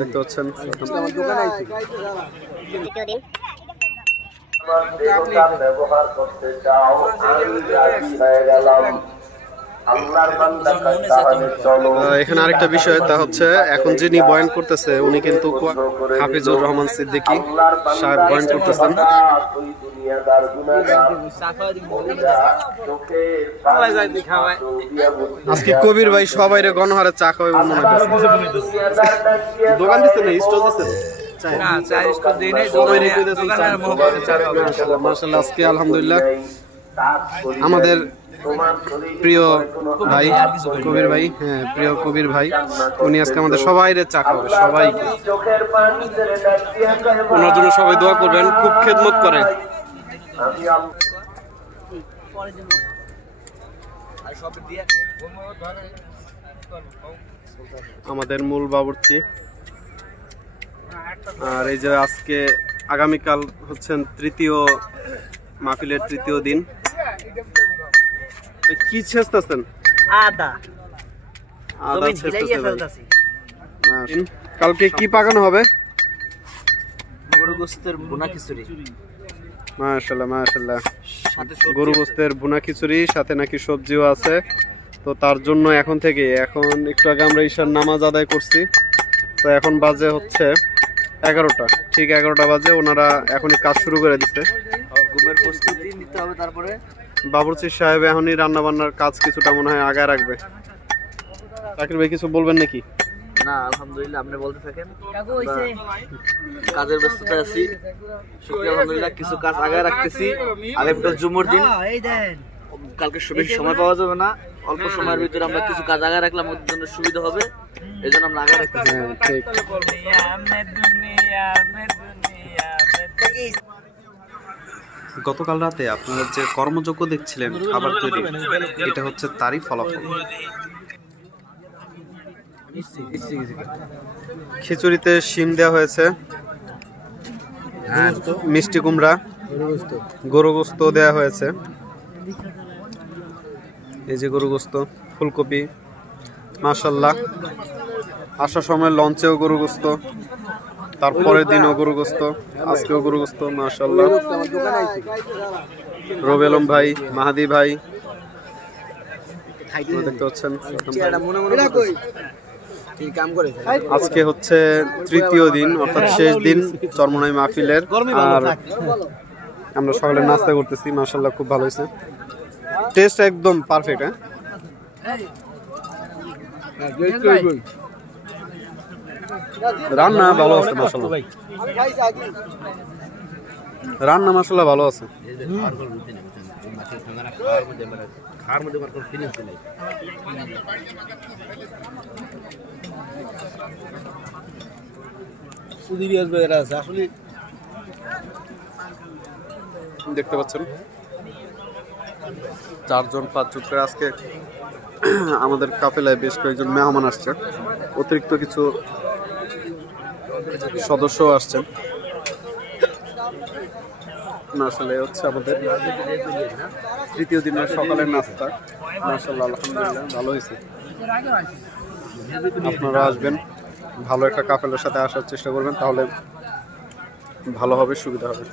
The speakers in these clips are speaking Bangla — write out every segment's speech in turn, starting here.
দেখতে পাচ্ছেন? ব্যবহার করতে চাও। আমি রাজি হয়ে গেলাম। এখানে আরেকটা বিষয় তা হচ্ছে এখন যিনি বয়ান করতেছে উনি কিন্তু হাফিজুর রহমান সিদ্দিকী সাহেব বয়ান করতেছেন। আজকে কবির ভাই সবাই গণহারে চা খাওয়াই মনে দোকান দিচ্ছে না স্টল দিচ্ছে খাবে আজকে আলহামদুলিল্লাহ। আমাদের প্রিয় ভাই কবির ভাই হ্যাঁ প্রিয় কবির ভাই উনি আজকে আমাদের সবাই রে চা খাবে সবাই ওনার জন্য সবাই দোয়া করবেন খুব খেদমত করে। আমাদের মূল বাবুর্চি। আর এই যে আজকে আগামীকাল হচ্ছেন তৃতীয় মাহফিলের তৃতীয় দিন। কি ছেচতেছেন? আদা। আদা ছেচতেছে মাশাআল্লাহ। কালকে কি পাকানো হবে? গরু গোস্তের বোনা খিচুড়ি। মাশাল্লাহ সাথে গরু গোস্তের ভুনা খিচুড়ি সাথে নাকি সবজিও আছে। তো তার জন্য এখন থেকে এখন একটু আগে আমরা ঈশার নামাজ আদায় করছি। তো এখন বাজে হচ্ছে এগারোটা। ঠিক এগারোটা বাজে ওনারা এখনই কাজ শুরু করে দিচ্ছে ঘুমের প্রস্তুতি নিতে হবে তারপরে। বাবুরচি সাহেব এখনই রান্না বান্নার কাজ কিছুটা মনে হয় আগায় রাখবে। চাকরি ভাই কিছু বলবেন নাকি? না আলহামদুলিল্লাহ আপনি বলতে থাকেন? কাজের ব্যস্ততা আছি। শুক্রিয়া আলহামদুলিল্লাহ কিছু কাজ আগায় রাখতেছি। আগামীকাল জুমুর দিন। কালকে বেশি সময় পাওয়া যাবে না। অল্প সময়ের ভিতরে আমরা কিছু কাজ আগায় রাখলে আমাদের জন্য সুবিধা হবে। এই জন্য আমরা আগায় রাখতেছি। হ্যাঁ ঠিক। গতকাল রাতে আপনারা যে কর্মযোগ্য দেখছিলেন, খাবার তৈরি, এটা হচ্ছে তারই ফলাফল। খিচুড়িতে শিম দেওয়া হয়েছে মিষ্টি কুমড়া, গরু গোস্ত দেওয়া হয়েছে। এই যে গরু গোস্ত, ফুলকপি, মাশাল্লাহ। আসার সময় লঞ্চেও গরু গোস্ত। তারপরের দিনও গরু গোস্ত আজকেও গরু গোস্ত মাশাল্লাহ রবেলম ভাই, মাহাদি ভাই দেখতে পাচ্ছেন আজকে হচ্ছে তৃতীয় দিন, অর্থাৎ শেষ দিন চরমনাই মাহফিলের। আর আমরা সকালে নাস্তা করতেছি মাশাল্লাহ খুব ভালো হয়েছে। টেস্ট একদম পারফেক্ট হ্যাঁ? রান্না ভালো আছে রান্না মাশাল্লাহ ভালো আছে। দেখতে পাচ্ছেন? চারজন, পাঁচজন করে আজকে আমাদের কাফেলায় বেশ কয়েকজন মেহমান আসছে। অতিরিক্ত কিছু সদস্য আসছেন। আসলে হচ্ছে আমাদের তৃতীয় দিনের সকালের নাস্তা। মাসাল্লাহ আলহামদুলিল্লাহ, ভালো হয়েছে। আপনারা আসবেন, ভালো একটা কাফেলার সাথে আসার চেষ্টা করবেন, তাহলে ভালো হবে, সুবিধা হবে।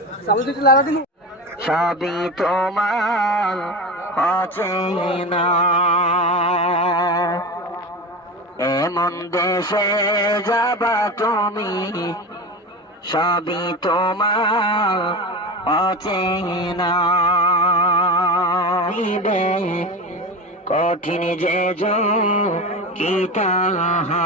সবই তোমার অচেনা। এমন দেশে যাবা তুমি সবই তোমার অচেনা। কঠিন যে কি তাহা।